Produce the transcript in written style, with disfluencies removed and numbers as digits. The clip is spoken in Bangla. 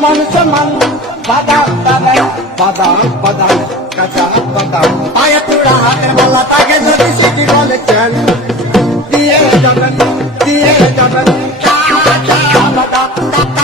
সমান সমান বাদাম বাদাম বাদাম বাদাম কাঁচা বাদাম পায়ে তোড়া হাতের বলা তাকে যদি সিটি বলেছেন দিয়ে যাবেন কাঁচা বাদাম